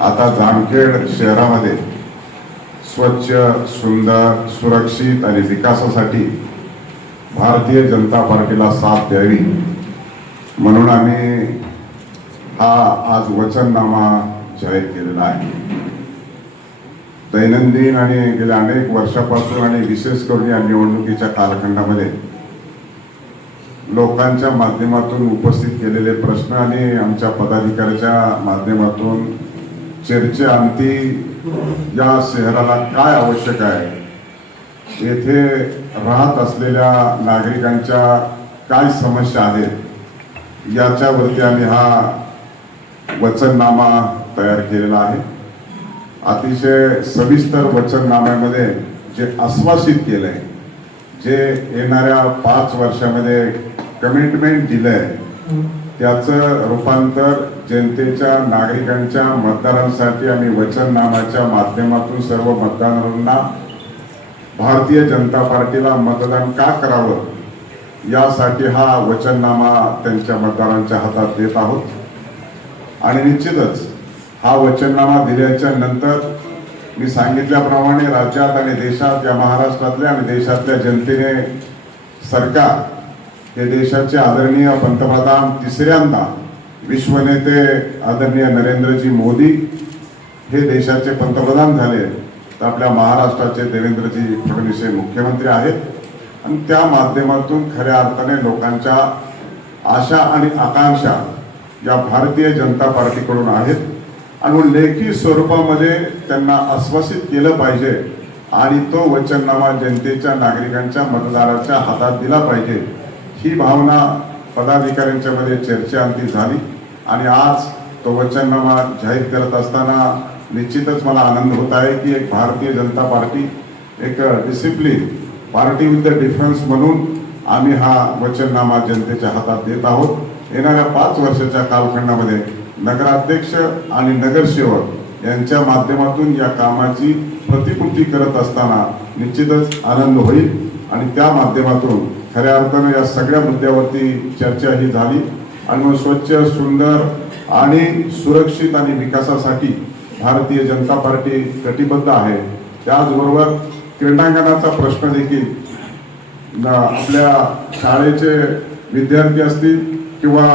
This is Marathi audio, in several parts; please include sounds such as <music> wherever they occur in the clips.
आता जामखेड शहरामध्ये स्वच्छ सुंदर सुरक्षित आणि विकासासाठी भारतीय जनता पार्टीला साथ द्यावी. म्हणून आम्ही हा आज वचननामा जाहीर केलेला आहे. दैनंदिन आणि गेल्या अनेक वर्षापासून आणि विशेष करून या निवडणुकीच्या कालखंडामध्ये लोकांच्या माध्यमातून उपस्थित केलेले प्रश्न आणि आमच्या पदाधिकाऱ्याच्या माध्यमातून चर्चेअंती या शहराला काय आवश्यक आहे? येथे राहत असलेल्या नागरिकांच्या काय समस्या आहेत? याच्यावरती आम्ही हा वचननामा तयार केलेला आहे. अतिशय सविस्तर वचननाम्यामध्ये जे आश्वासित केलंय जे येणाऱ्या पाच वर्षामध्ये कमिटमेंट दिलं आहे त्याचं रूपांतर जनतेच्या नागरिकांच्या मतदारांसाठी आणि वचननामाच्या माध्यमातून सर्व मतदारांना भारतीय जनता पार्टीला मतदान का करावं? यासाठी हा वचननामा त्यांच्या मतदारांच्या हातात देत आहोत. आणि निश्चितच हा वचननामा दिल्याच्या नंतर मी सांगितल्याप्रमाणे राज्यात आणि देशात या महाराष्ट्रातल्या आणि देशातल्या जनतेने सरकार हे देशाचे आदरणीय पंतप्रधान तिसऱ्यांदा विश्वनेते आदरणीय नरेंद्रजी मोदी हे देशाचे पंतप्रधान झाले. तर आपल्या महाराष्ट्राचे देवेंद्रजी फडणवीस हे मुख्यमंत्री आहेत. आणि त्या माध्यमातून खऱ्या अर्थाने लोकांच्या आशा आणि आकांक्षा या भारतीय जनता पार्टीकडून आहेत. आणि लेखी स्वरूपामध्ये त्यांना आश्वासित केलं पाहिजे आणि तो वचननामा जनतेच्या नागरिकांच्या मतदाराच्या हातात दिला पाहिजे. ही भावना पदाधिकाऱ्यांच्या मध्ये चर्चेअंती झाली. आणि आज तो वचननामा जाहीर करत असताना निश्चितच मला आनंद होत आहे की एक भारतीय जनता पार्टी एक discipline party with the difference म्हणून आम्ही हा वचननामा जनतेच्या हातात देत आहोत. येणाऱ्या पाच वर्षाच्या कालखंडामध्ये नगराध्यक्ष आणि नगरसेवक यांच्या माध्यमातून या कामाची प्रतिपूर्ती करत असताना निश्चितच आनंद होईल. आणि त्या माध्यमातून खऱ्या अर्थानं या सगळ्या मुद्द्यावरती चर्चा ही झाली. आणि मग स्वच्छ सुंदर आणि सुरक्षित आणि विकासासाठी भारतीय जनता पार्टी कटिबद्ध आहे. त्याचबरोबर क्रीडांगणाचा प्रश्न देखील आपल्या शाळेचे विद्यार्थी असतील किंवा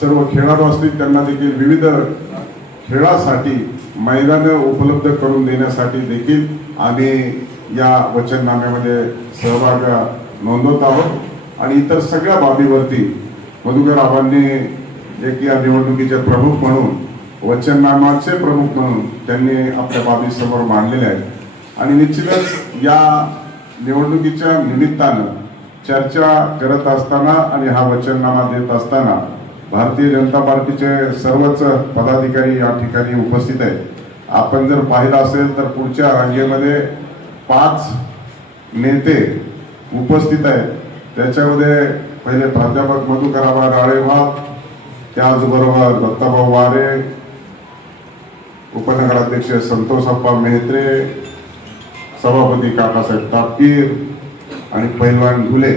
सर्व खेळाडू असतील त्यांना देखील विविध खेळासाठी मैदानं उपलब्ध करून देण्यासाठी देखील आम्ही या वचननाम्यामध्ये सहभाग नोंदवत आहोत. आणि इतर सगळ्या बाबीवरती मधुकर आबांनी एक या निवडणुकीचे प्रमुख म्हणून वचननामाचे प्रमुख म्हणून त्यांनी आपल्या बाबी समोर मांडलेल्या आहेत. आणि निश्चितच या निवडणुकीच्या निमित्तानं चर्चा करत असताना आणि हा वचननामा देत असताना भारतीय जनता पार्टीचे सर्वच पदाधिकारी या ठिकाणी उपस्थित आहेत. आपण जर पाहिलं असेल तर पुढच्या रांगेमध्ये पाच नेते उपस्थित आहेत. त्याच्यामध्ये पहिले प्राध्यापक मधुकराबा राळेभाग त्याचबरोबर दत्ताभाऊ वारे उपनगराध्यक्ष संतोष अप्पा मेहत्रे सभापती काकासाहेब तापकीर आणि पैलवान धुले.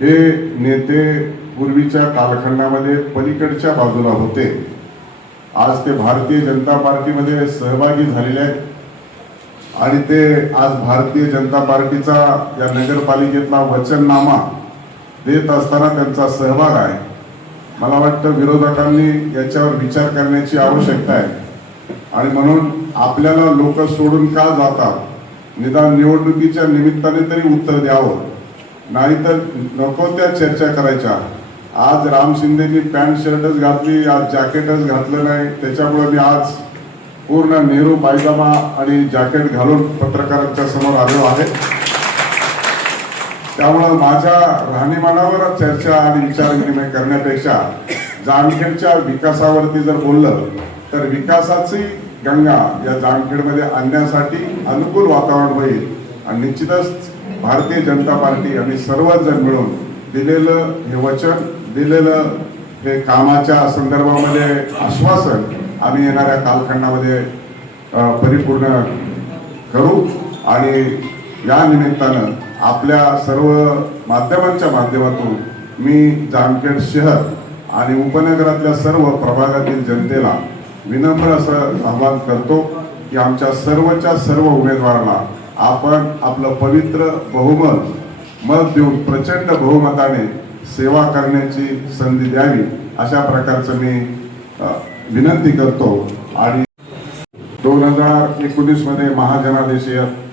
हे नेते पूर्वीच्या कालखंडामध्ये पलीकडच्या बाजूला होते. आज ते भारतीय जनता पार्टीमध्ये सहभागी झालेले आहेत. आणि ते आज भारतीय जनता पार्टीचा या नगरपालिकेतला वचननामा देत असताना त्यांचा सहभाग आहे. मला वाटतं विरोधकांनी याच्यावर विचार करण्याची आवश्यकता आहे. आणि म्हणून आपल्याला लोक सोडून का जातात? निदान निवडणुकीच्या निमित्ताने तरी उत्तर द्यावं. नाहीतर नको त्या चर्चा करायच्या. आज राम शिंदेनी पॅन्ट शर्टच घातली आज जॅकेटच घातलं नाही. त्याच्यामुळे मी आज पूर्ण नेहरू पायजामा आणि जॅकेट घालून पत्रकारांच्या समोर आलो आहे. त्यामुळं माझ्या राहणीमानावर चर्चा आणि विचारविनिमय करण्यापेक्षा जामखेडच्या विकासावरती जर बोललं तर विकासाची गंगा या जामखेडमध्ये आणण्यासाठी अनुकूल वातावरण होईल. आणि निश्चितच भारतीय जनता पार्टी आणि सर्वच जण मिळून दिलेलं हे वचन दिलेलं हे कामाच्या संदर्भामध्ये आश्वासन आम्ही येणाऱ्या कालखंडामध्ये परिपूर्ण करू आणि या निमित्तानं आपल्या सर्व माध्यमांच्या माध्यमातून मी जामखेड शहर आणि उपनगरातल्या सर्व प्रभागातील जनतेला विनम्र असं आवाहन करतो की आमच्या सर्वच्या सर्व उमेदवारांना आपण आपलं पवित्र बहुमत मत देऊन प्रचंड बहुमताने सेवा करण्याची संधी द्यावी अशा प्रकारचं मी विनंती करतो आणि दोन हजार एकोणीसमध्ये महाजनादेश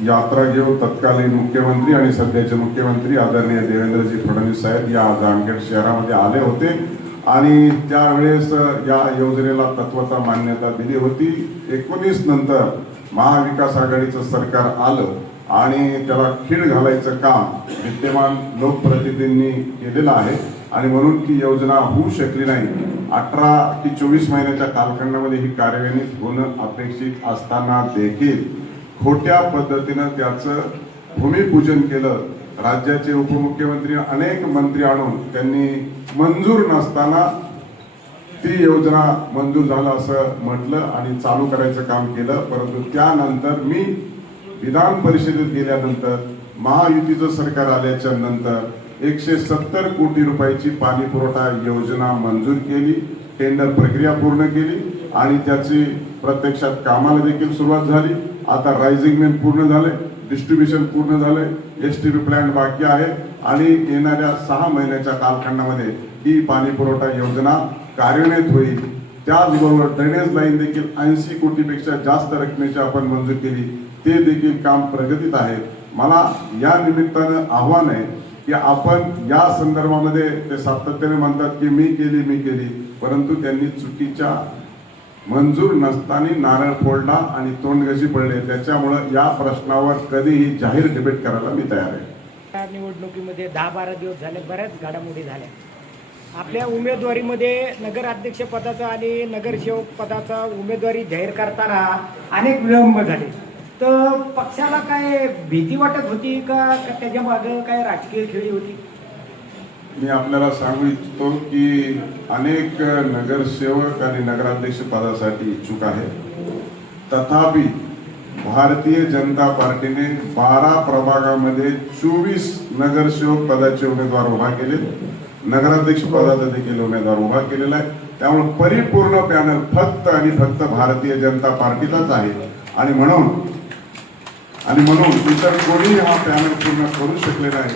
यात्रा घेऊन तत्कालीन मुख्यमंत्री आणि सध्याचे मुख्यमंत्री आदरणीय देवेंद्रजी फडणवीस साहेब या जामखेड शहरामध्ये आले होते. आणि त्यावेळेस या योजनेला तत्वता मान्यता दिली होती. एकोणीस नंतर महाविकास आघाडीचं सरकार आलं आणि त्याला खीळ घालायचं काम विद्यमान लोकप्रतिनिधींनी केलेलं आहे. आणि म्हणून ती योजना होऊ शकली नाही. अठरा ते चोवीस महिन्याच्या कालखंडामध्ये ही कार्यान्वित होणं अपेक्षित असताना देखील खोट्या पद्धतीनं त्याचं भूमिपूजन केलं. राज्याचे उपमुख्यमंत्री अनेक मंत्री आणून त्यांनी मंजूर नसताना ती योजना मंजूर झालं असं म्हटलं आणि चालू करायचं काम केलं. परंतु त्यानंतर मी विधान परिषदेत गेल्यानंतर महायुतीचं सरकार आल्याच्यानंतर एकशे सत्तर कोटी रुपयाची पाणी पुरवठा योजना मंजूर केली टेंडर प्रक्रिया पूर्ण केली आणि त्याची प्रत्यक्षात कामाला देखील सुरुवात झाली. आता रायझिंग मेन पूर्ण झाले डिस्ट्रीब्युशन पूर्ण झाले एस टी बी प्लॅन बाकी आहे आणि येणाऱ्या सहा महिन्याच्या कालखंडामध्ये ही पाणी पुरवठा योजना कार्यान्वित होईल. त्याचबरोबर ड्रेनेज लाईन देखील ऐंशी कोटीपेक्षा जास्त रकमेची आपण मंजूर केली. ते देखील काम प्रगतीत आहे. मला या निमित्तानं आव्हान आहे की आपण या संदर्भामध्ये ते सातत्याने म्हणतात की मी केली मी केली. परंतु त्यांनी चुकीच्या मंजूर नसताना नारळ फोडला आणि तोंडगशी पडले त्याच्यामुळं या प्रश्नावर कधीही जाहीर डिबेट करायला मी तयार आहे. या निवडणुकीमध्ये दहा बारा दिवस झाले बऱ्याच घडामोडी झाल्या. आपल्या उमेदवारीमध्ये नगराध्यक्ष पदाचा आणि नगरसेवक पदाचा उमेदवारी जाहीर करताना अनेक विलंब झाले. तर पक्षाला काय भीती वाटत होती का का त्याच्या मागं काय राजकीय खेळी होती? मी आपल्याला सांगू इच्छितो की अनेक नगरसेवक आणि नगराध्यक्ष पदासाठी इच्छुक आहे तथापि भारतीय जनता पार्टीने बारा प्रभागामध्ये चोवीस नगरसेवक पदाचे उमेदवार उभा केले नगराध्यक्ष पदाचा देखील उमेदवार उभा केलेला आहे. त्यामुळे परिपूर्ण पॅनल फक्त आणि फक्त भारतीय जनता पार्टीलाच आहे. आणि म्हणून आणि म्हणून इतर कोणी हा पॅनल पूर्ण करू शकले नाही.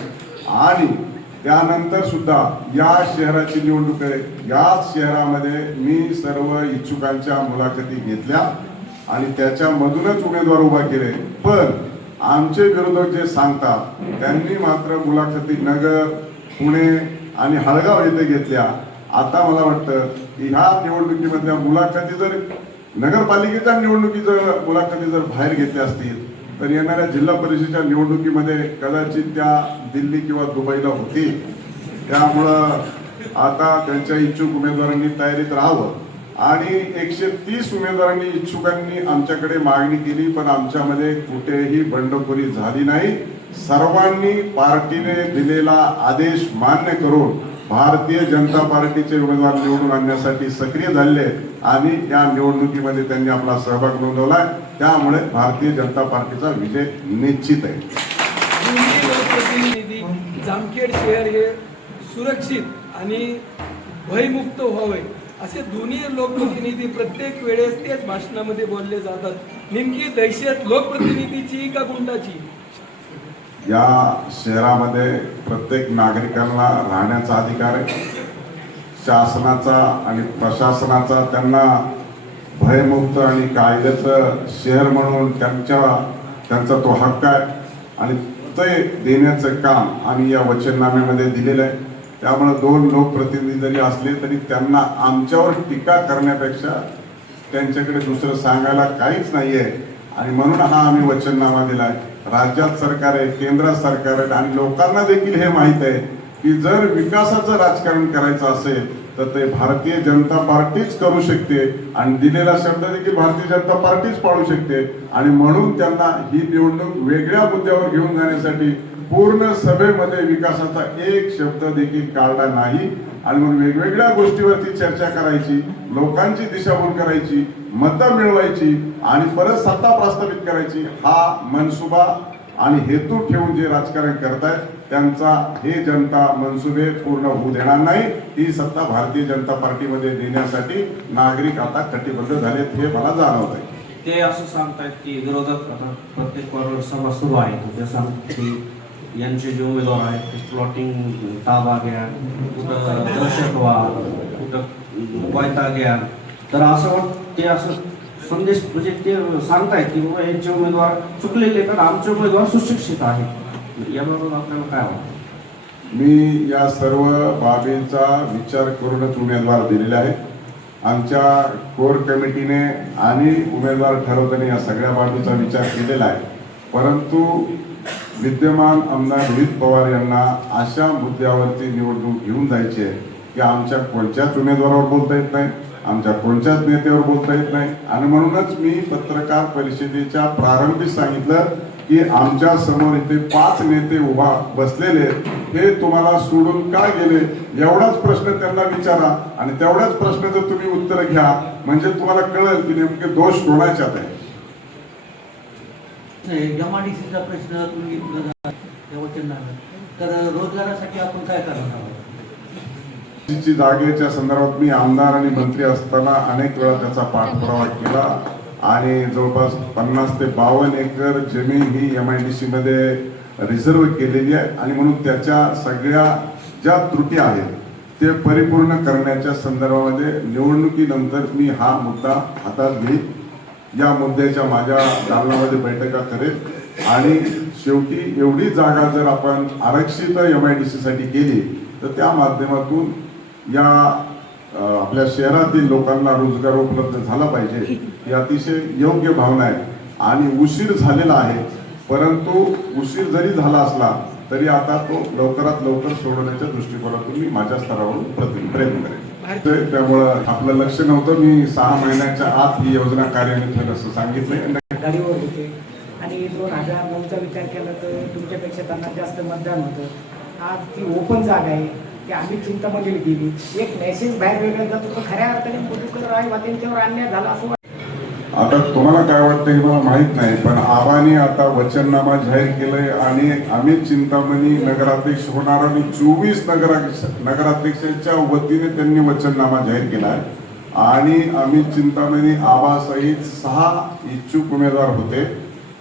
आणि त्यानंतर सुद्धा या शहराची निवडणूक आहे. याच शहरामध्ये मी सर्व इच्छुकांच्या मुलाखती घेतल्या आणि त्याच्यामधूनच उमेदवार उभा केले. पण आमचे विरोधक जे सांगतात त्यांनी मात्र मुलाखती नगर पुणे आणि हळगाव येथे घेतल्या. आता मला वाटतं की ह्या निवडणुकीमधल्या मुलाखती जर नगरपालिकेच्या निवडणुकी जर मुलाखती जर बाहेर घेतल्या असतील तर येणाऱ्या जिल्हा परिषदेच्या निवडणुकीमध्ये कदाचित त्या दिल्ली किंवा दुबईला होतील. त्यामुळं आता त्यांच्या इच्छुक उमेदवारांनी तयारीत राहावं. आणि एकशे तीस उमेदवारांनी इच्छुकांनी आमच्याकडे मागणी केली पण आमच्यामध्ये कुठेही बंडखोरी झाली नाही. सर्वांनी पार्टीने दिलेला आदेश मान्य करून भारतीय जनता पार्टीचे उमेदवार निवडून आणण्यासाठी सक्रिय झाले आणि या निवडणुकीमध्ये त्यांनी आपला सहभाग नोंदवलाय त्यामुळे भारतीय जनता पार्टीचा विजय निश्चित आहे. जामखेड शहर हे सुरक्षित आणि भयमुक्त व्हावे असे दोन्ही लोकप्रतिनिधी प्रत्येक वेळेस तेच भाषणामध्ये बोलले जातात. नेमकी दहशत लोकप्रतिनिधीची का गुंडाची? या शहरामध्ये प्रत्येक नागरिकांना राहण्याचा अधिकार आहे. शासनाचा आणि प्रशासनाचा त्यांना भयमुक्त आणि कायद्याचं शहर म्हणून त्यांच्या त्यांचा तो हक्क आहे. आणि ते देण्याचं काम आम्ही या वचननाम्यामध्ये दिलेलं आहे. त्यामुळे दोन लोकप्रतिनिधी जरी असले तरी त्यांना आमच्यावर टीका करण्यापेक्षा त्यांच्याकडे दुसरं सांगायला काहीच नाही आहे आणि म्हणून हा आम्ही वचननामा दिला आहे. राज्यात सरकार आहे केंद्रात सरकार आहे आणि लोकांना देखील हे माहीत आहे की जर विकासाचं राजकारण करायचं असेल तर ते भारतीय जनता पार्टीच करू शकते आणि दिलेला शब्द देखील भारतीय जनता पार्टीच पाळू शकते. आणि म्हणून त्यांना ही निवडणूक वेगळ्या मुद्द्यावर घेऊन जाण्यासाठी पूर्ण सभेमध्ये विकासाचा एक शब्द देखील काढला नाही. आणि म्हणून वेगवेगळ्या गोष्टीवरती चर्चा करायची लोकांची दिशाभूल करायची मतं मिळवायची आणि परत सत्ता प्रस्थापित करायची हा मनसुबा आणि हेतू ठेवून जे राजकारण करतायत त्यांचा हे जनता मनसुबे पूर्ण होऊ देणार नाही. ही सत्ता भारतीय जनता पार्टीमध्ये देण्यासाठी नागरिक आता कटिबद्ध झालेत हे मला जाणवत आहे ते असं सांगतात की विरोधक आता प्रत्येक वर सभा सुरू आहे. ते सांगतात की यांचे जे उमेदवार आहेत ते प्लॉटिंग ताबा घ्या कुठं दहशतवाद कुठं वायता घ्या. तर असं वाट ते असं संदेश म्हणजे ते सांगतायत की बाबा यांचे उमेदवार चुकलेले तर आमचे उमेदवार सुशिक्षित आहेत. याबाबत आपल्याला काय वाटतं? मी या सर्व बाबींचा विचार करूनच उमेदवार दिलेले आहे आमच्या कोर कमिटीने आणि उमेदवार ठरवताना या सगळ्या बाबीचा विचार केलेला आहे. परंतु विद्यमान आमदार रोहित पवार यांना अशा मुद्द्यावरती निवडणूक घेऊन जायची आहे की आमच्या कोणत्याच उमेदवारावर बोलता येत नाही आमच्या कोणत्याच नेत्यावर बोलता येत नाही. आणि म्हणूनच मी पत्रकार परिषदेच्या प्रारंभी सांगितलं की आमच्यासमोर इथे पाच नेते उभा बसलेले. हे तुम्हाला सोडून का गेले? एवढाच प्रश्न त्यांना विचारा आणि तेवढ्याच प्रश्नाचं तुम्ही उत्तर घ्या. म्हणजे तुम्हाला कळेल की नेमके दोष कोणाच्यात आहे. एमआयडीसीचा प्रश्न तुम्ही तर रोजगारासाठी आपण काय करणार आहोत? जागेच्या संदर्भात मी आमदार आणि मंत्री असताना अनेक वेळा त्याचा पाठपुरावा केला. आणि जवळपास पन्नास ते बावन्न एकर जमीन ही एम आय डी सी मध्ये रिझर्व केलेली आहे. आणि म्हणून त्याच्या सगळ्या ज्या त्रुटी आहेत ते परिपूर्ण करण्याच्या संदर्भामध्ये निवडणुकीनंतर मी हा मुद्दा हातात घेईन. या मुद्द्याच्या माझ्या दालनामध्ये बैठका करेल आणि शेवटी एवढी जागा जर आपण आरक्षित एम आय डी साठी केली तर त्या माध्यमातून या आपल्या शहरातील लोकांना रोजगार उपलब्ध झाला पाहिजे ही अतिशय योग्य भावना आहे. आणि उशीर झालेला आहे परंतु उशीर जरी झाला असला तरी आता तो लवकरात लवकर सोडवण्याच्या दृष्टिकोनातून मी माझ्या स्तरावरून प्रयत्न करेन. त्यामुळं आपलं लक्ष नव्हतं मी सहा महिन्याच्या आत ही योजना कार्यान्वित होईल असं गाडीवर होते. आणि दोन हजार नऊचा विचार केला तर तुमच्यापेक्षा त्यांना जास्त मतदान होतं. आज ती ओपन जागा आहे. की आम्ही चिंतामध्ये गेली. एक मेसेज बाहेर वेगळा जातो तो खऱ्या अर्थाने मधुकर राय वा अन्याय झाला असं आता तुम्हाला काय वाटतं हे मला माहीत नाही पण आबाने आता वचननामा जाहीर केलंय आणि आम्ही चिंतामणी नगराध्यक्ष होणार आणि चोवीस नगराध्यक्ष नगराध्यक्षांच्या वतीने त्यांनी वचननामा जाहीर केला आहे आणि आम्ही चिंतामणी आबासहित सहा इच्छुक उमेदवार होते.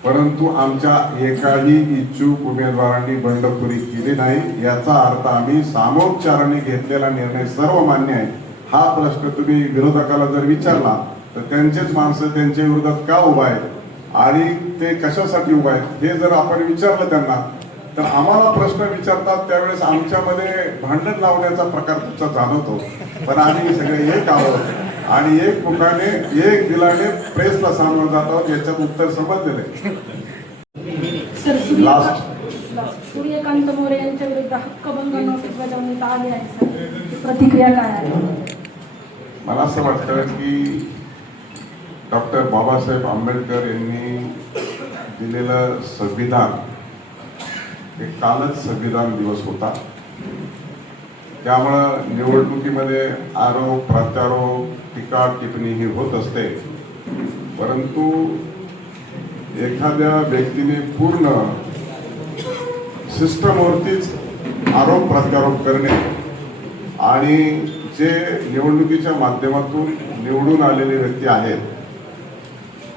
परंतु आमच्या एकाही इच्छुक उमेदवारांनी बंडखोरी केली नाही याचा अर्थ आम्ही सामोपचाराने घेतलेला निर्णय सर्व मान्य आहे. हा प्रश्न तुम्ही विरोधकाला जर विचारला तर त्यांचेच माणसं त्यांच्या विरोधात का उभा आहेत? आणि ते कशासाठी उभा आहेत? हे जर आपण विचारलं त्यांना तर आम्हाला प्रश्न विचारतात त्यावेळेस आमच्यामध्ये भांडण लावण्याचा प्रकार तुमचा जाणवतो. पण आम्ही सगळे एक आहोत. आणि एक मुखाने एक दिलाने प्रेसला सामोरं जात आहोत याच्यात उत्तर सर Last. सूर्यकांत मोरे यांच्या विरुद्ध हक्कभंग नोटीस बजावण्यात आली आहे प्रतिक्रिया काय आहे? मला असं वाटतं की डॉक्टर बाबासाहेब आंबेडकर यांनी दिलेलं संविधान हे कालच संविधान दिवस होता. त्यामुळं निवडणुकीमध्ये आरोप प्रत्यारोप टीका टिप्पणी ही होत असते. परंतु एखाद्या व्यक्तीने पूर्ण सिस्टमवरतीच आरोप प्रत्यारोप करणे आणि जे निवडणुकीच्या माध्यमातून निवडून आलेले व्यक्ती आहेत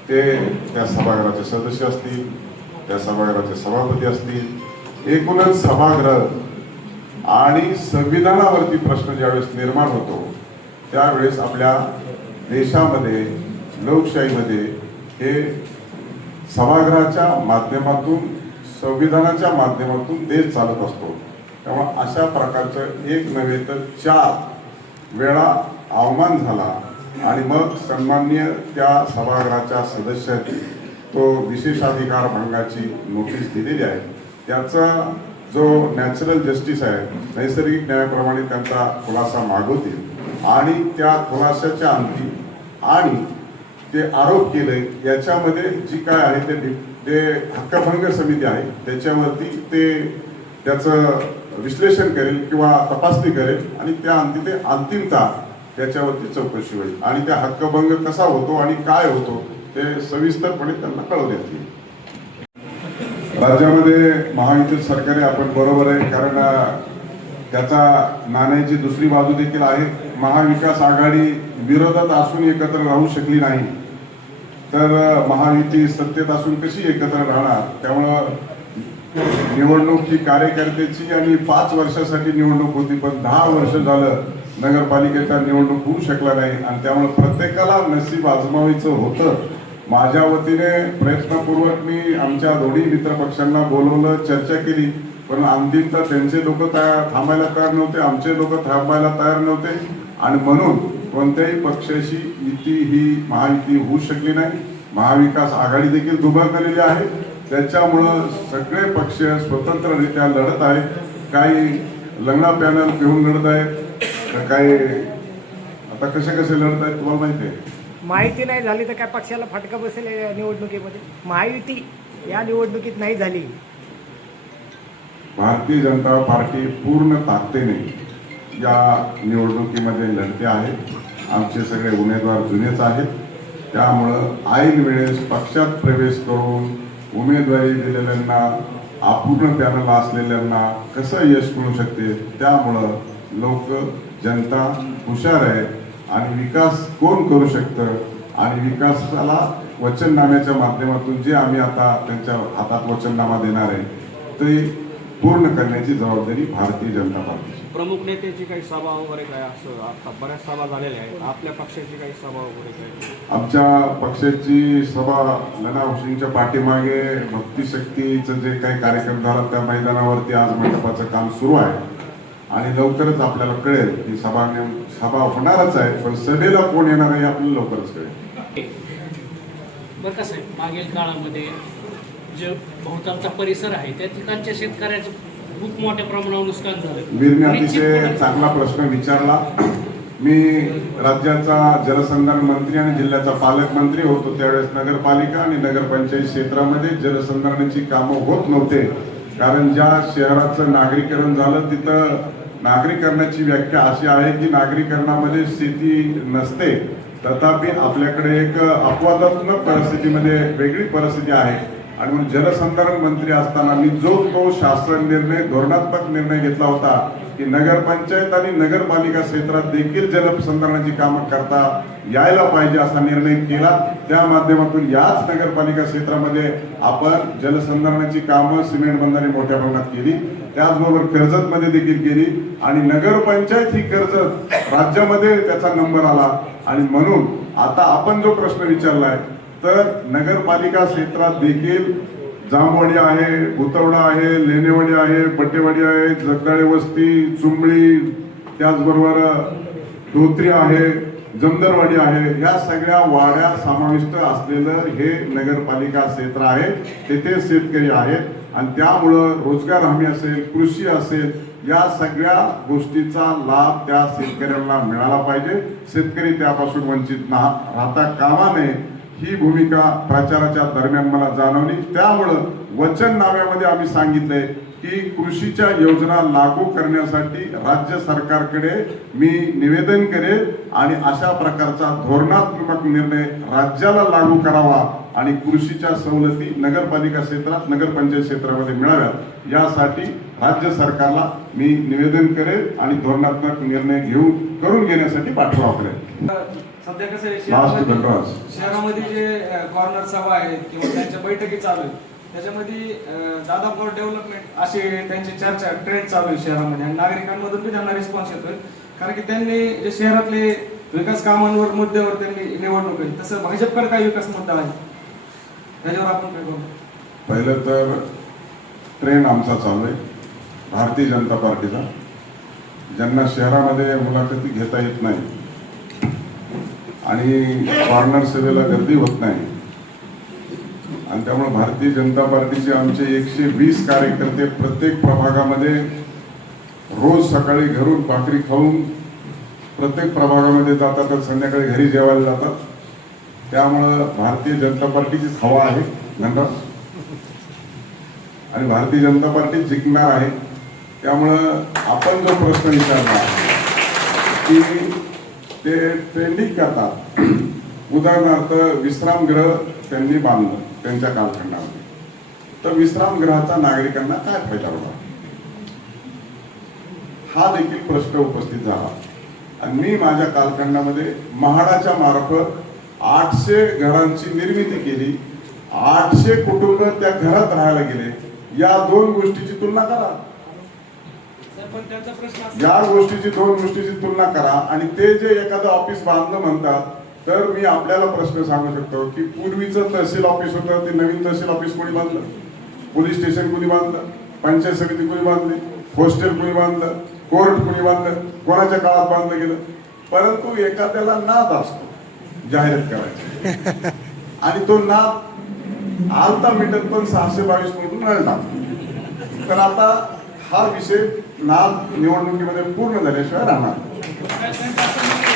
ते त्या सभागृहाचे सदस्य असतील त्या सभागृहाचे सभापती असतील एकूणच सभागृह आणि संविधानावरती प्रश्न ज्यावेळेस निर्माण होतो त्यावेळेस आपल्या देशामध्ये लोकशाहीमध्ये हे सभागृहाच्या माध्यमातून संविधानाच्या माध्यमातून देश चालत असतो. त्यामुळे अशा प्रकारचं एक नव्हे तर चार वेळा अवमान झाला आणि मग सन्मान्य त्या सभागृहाच्या सदस्यांनी तो विशेषाधिकार भंगाची नोटीस दिलेली आहे. त्याचं जो नॅचरल जस्टिस आहे नैसर्गिक न्यायाप्रमाणे त्यांचा खुलासा मागवतील आणि त्या खुलाशाच्या अंती आणि ते आरोप केले याच्यामध्ये जी काय आहे ते जे हक्कभंग समिती आहे त्याच्यावरती ते त्याचं विश्लेषण करेल किंवा तपासणी करेल आणि त्या अंती ते अंतिमता त्याच्यावरती चौकशी होईल. आणि त्या हक्कभंग कसा होतो आणि काय होतो ते सविस्तरपणे त्यांना कळवण्यात येईल. राज्यामध्ये महायुतीत सरकार आहे आपण बरोबर आहे कारण त्याचा नाण्याची दुसरी बाजू देखील आहे. महाविकास आघाडी विरोधात असून एकत्र राहू शकली नाही. तर महायुती सत्तेत असून कशी एकत्र राहणार? त्यामुळं निवडणूक ही कार्यकर्त्याची आणि पाच वर्षासाठी निवडणूक होती पण दहा वर्ष झालं नगरपालिकेचा निवडणूक होऊ शकला नाही. आणि त्यामुळे प्रत्येकाला नशीब आजमावायचं होतं. माझ्या वतीने प्रयत्नपूर्वक मी आमच्या दोन्ही मित्र पक्षांना बोलवलं चर्चा केली. पण अंतिमतः त्यांचे लोक तयार थांबायला तयार नव्हते आमचे लोक थांबायला तयार नव्हते. आणि म्हणून कोणत्याही पक्षाशी युती ही महायुती होऊ शकली नाही. महाविकास आघाडी देखील दुभागलेली आहे. त्याच्यामुळं सगळे पक्ष स्वतंत्ररित्या लढत आहेत. काही लग्ना पॅनल घेऊन लढत आहेत. तर काही आता कसे कसे लढत आहेत तुम्हाला माहिती आहे. माहिती नाही झाली तर काय पक्षाला फटका बसेल या निवडणुकीमध्ये? महायुती या निवडणुकीत नाही झाली. भारतीय जनता पार्टी पूर्ण ताकदीने या निवडणुकीमध्ये लढते आहे. आमचे सगळे उमेदवार जुनेच आहेत. त्यामुळं ऐन वेळेस पक्षात प्रवेश करून उमेदवारी दिलेल्यांना अपूर्ण पॅनल असलेल्यांना कसं यश मिळू शकते? त्यामुळं लोक जनता हुशार आहे आणि विकास कोण करू शकतं? आणि विकासाला वचननाम्याच्या माध्यमातून जे आम्ही आता त्यांच्या हातात वचननामा देणार आहे ते पूर्ण करण्याची जबाबदारी भारतीय जनता पार्टीची प्रमुख नेत्याची काही सभा वगैरे काय असं? आता बऱ्याच सभा झालेल्या आहेत. आपल्या पक्षाची काही सभा वगैरे काय? आमच्या पक्षाची सभा लना हुसेनच्या पाठीमागे भक्ती शक्तीचं जे काही कार्यक्रम झाला त्या मैदानावरती आज मंडपाचं काम सुरू आहे. आणि लवकरच आपल्याला कळेल की सभा नेम- सभा होणारच आहे पण सभेला कोण येणार आहे हे आपल्याला लवकरच कळेल. बरं कसं आहे मागील काळामध्ये जे परिसर आहे त्या ठिकाणच्या शेतकऱ्याचं खूप मोठ्या प्रमाणावर नुकसान झालं. वीरने अतिशय चांगला प्रश्न विचारला. मी राज्याचा जलसंधारण मंत्री आणि जिल्ह्याचा पालकमंत्री होतो त्यावेळेस नगरपालिका आणि नगरपंचायत क्षेत्रामध्ये जलसंधारणाची कामं होत नव्हते. कारण ज्या शहराचं नागरीकरण झालं तिथं नागरीकरणाची व्याख्या अशी आहे की नागरीकरणामध्ये शेती नसते तथापि आपल्याकडे एक अपवादात्मक परिस्थितीमध्ये वेगळी परिस्थिती आहे. आणि म्हणून जलसंधारण मंत्री असताना मी जो तो शासन निर्णय धोरणात्मक निर्णय घेतला होता की नगरपंचायत आणि नगरपालिका क्षेत्रात देखील जलसंधारणाची कामं करता यायला पाहिजे असा निर्णय केला. त्या माध्यमातून याच नगरपालिका क्षेत्रामध्ये आपण जलसंधारणाची कामं सिमेंट बंधारे मोठ्या प्रमाणात केली. त्याचबरोबर कर्जतमध्ये देखील गेली आणि नगरपंचायत ही कर्जत राज्यामध्ये त्याचा नंबर आला. आणि म्हणून आता आपण जो प्रश्न विचारलाय तर नगरपालिका क्षेत्रात देखील जांभवडी आहे भुतवडा आहे लेणेवाडी आहे पट्टेवाडी आहे जगदाळे वस्ती चुंबळी त्याचबरोबर धोत्री आहे जमदरवाडी आहे या सगळ्या वाड्या समाविष्ट असलेलं हे नगरपालिका क्षेत्र आहे. तेथे शेतकरी आहेत. आणि त्यामुळं रोजगार हमी असेल कृषी असेल या सगळ्या गोष्टीचा लाभ त्या शेतकऱ्यांना मिळाला पाहिजे. शेतकरी त्यापासून वंचित ना राहता कामा नये. ही भूमिका प्रचाराच्या दरम्यान मला जाणवली. त्यामुळं वचननाम्यामध्ये आम्ही सांगितले की कृषीच्या योजना लागू करण्यासाठी राज्य सरकारकडे मी निवेदन करेन आणि अशा प्रकारचा धोरणात्मक निर्णय राज्याला लागू करावा. आणि कृषीच्या सवलती नगरपालिका क्षेत्रात नगरपंचायत क्षेत्रामध्ये मिळाव्यात. यासाठी राज्य सरकारला मी निवेदन करेन आणि धोरणात्मक निर्णय घेऊन करून घेण्यासाठी पाठपुरावा करेन सध्या कसं आहे शहरामध्ये जे कॉर्नर सभा आहेत किंवा त्यांच्या बैठकी चालू आहेत त्याच्यामध्ये अं, दादापूर डेव्हलपमेंट असे त्यांची चर्चा ट्रेंड चालू आहे शहरामध्ये. आणि नागरिकांमधून बी त्यांना रिस्पॉन्स येतोय. कारण की त्यांनी जे शहरातले विकास कामांवर मुद्द्यावर त्यांनी निवडणूक केली. तसं भाजपकडे काय विकास मुद्दा आहे? त्याच्यावर आपण काय पहिलं तर ट्रेन आमचा चालू आहे भारतीय जनता पार्टीचा. ज्यांना शहरामध्ये मुलाखती घेता येत नाही आणि कॉर्नर सेवेला गर्दी होत नाही. आणि त्यामुळे भारतीय जनता पार्टीचे आमचे एकशे वीस कार्यकर्ते प्रत्येक प्रभागामध्ये रोज सकाळी घरून भाकरी खाऊन प्रत्येक प्रभागामध्ये जातात तर संध्याकाळी घरी जेवायला जातात. त्यामुळं भारतीय जनता पार्टीचीच हवा आहे धन्यवाद आणि भारतीय जनता पार्टी जिंकणार आहे त्यामुळं आपण जो प्रश्न विचारला की ते ट्रेंडिंग करतात. उदाहरणार्थ विश्रामगृह त्यांनी बांधलं त्यांच्या कालखंडामध्ये तर विश्रामगृहाचा नागरिकांना काय फायदा होणार? हा देखील प्रश्न उपस्थित झाला. आणि मी माझ्या कालखंडामध्ये महाडाच्या मार्फत आठशे घरांची निर्मिती केली आठशे कुटुंब त्या घरात राहायला गेले. या दोन गोष्टीची तुलना करा. या गोष्टीची दोन गोष्टीची तुलना करा आणि ते जे एखादं ऑफिस बांधलं म्हणतात तर मी आपल्याला प्रश्न सांगू शकतो की पूर्वीचं तहसील ऑफिस होतं ते नवीन तहसील ऑफिस कोणी बांधलं? पोलीस स्टेशन कोणी बांधलं? पंचायत समिती कोणी बांधली? हॉस्टेल कोणी बांधलं? कोर्ट कोणी बांधलं? कोणाच्या काळात बांधलं गेलं? परंतु एखाद्याला नाद असतो. जाहिरात करायची. <laughs> आणि तो नाद आलता मिटत पण सहाशे बावीस मधून मिळणार तर आता हा विषय नाद निवडणुकीमध्ये पूर्ण झाल्याशिवाय राहणार